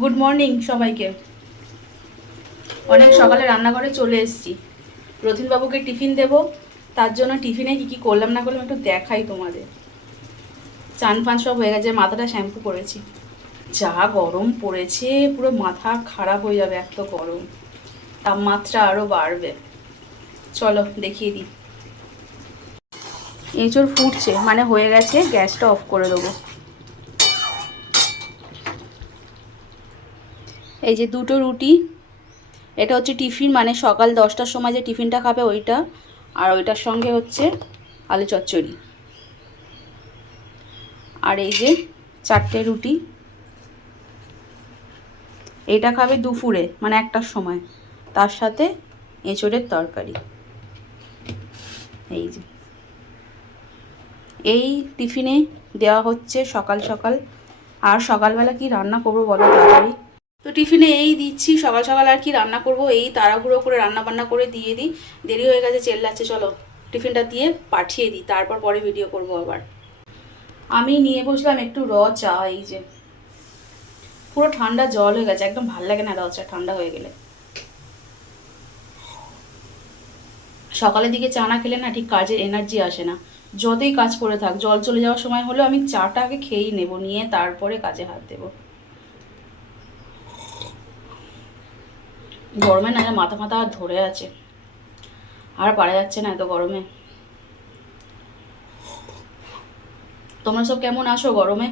Good morning সবাইকে। অনেক সকালে রান্নাঘরে চলে এসেছি। রথিনবাবুকে টিফিন দেব, তার জন্য টিফিনে কি কি করলাম না করলাম একটু দেখাই তোমাদের। চান ফান সব হয়ে গেছে, মাথাটা শ্যাম্পু করেছি। যা গরম পড়েছে, পুরো মাথা খারাপ হয়ে যাবে, এত গরম, তাপমাত্রা আরও বাড়বে। চলো দেখিয়ে দিই। এঁচড় ফুটছে, মানে হয়ে গেছে, গ্যাসটা অফ করে দেবো। এই যে দুটো রুটি, এটা হচ্ছে টিফিন, মানে সকাল 10টার সময় যে টিফিনটা খাবে ওইটা, আর ওইটার সঙ্গে হচ্ছে আলু চচ্চড়ি। আর এই যে 4টে রুটি, এটা খাবে দুপুরে মানে 1টার সময়, তার সাথে এঁচড়ের তরকারি। এই যে এই টিফিনে দেওয়া হচ্ছে সকাল সকাল। আর সকালবেলা কি রান্না করবো বলো তাড়াতাড়ি। তো টিফিনে এই দিচ্ছি সকাল সকাল, আর কি রান্না করব এই তাড়াহুড়ো করে রান্না বান্না করে দিয়ে দিই। দেরি হয়ে গেছে, চেল্লাচ্ছে, চলো টিফিনটা দিয়ে পাঠিয়ে দিই, তারপর পরে ভিডিও করব আবার। আমি নিয়ে বসলাম একটু চা। এই যে পুরো ঠান্ডা জল হয়ে গেছে, একদম ভাল লাগে না চা ঠান্ডা হয়ে গেলে। সকালের দিকে চা না খেলে না ঠিক কাজের এনার্জি আসে না। যতই কাজ করে থাক, জল চলে যাওয়ার সময় হলেও আমি চাটা আগে খেয়েই নেবো, নিয়ে তারপরে কাজে হাত দেবো। গরমে না মাথা মাথা আর ধরে আছে, আর পারা যাচ্ছে না এত গরমে। তোমরা সব কেমন আছো গরমে?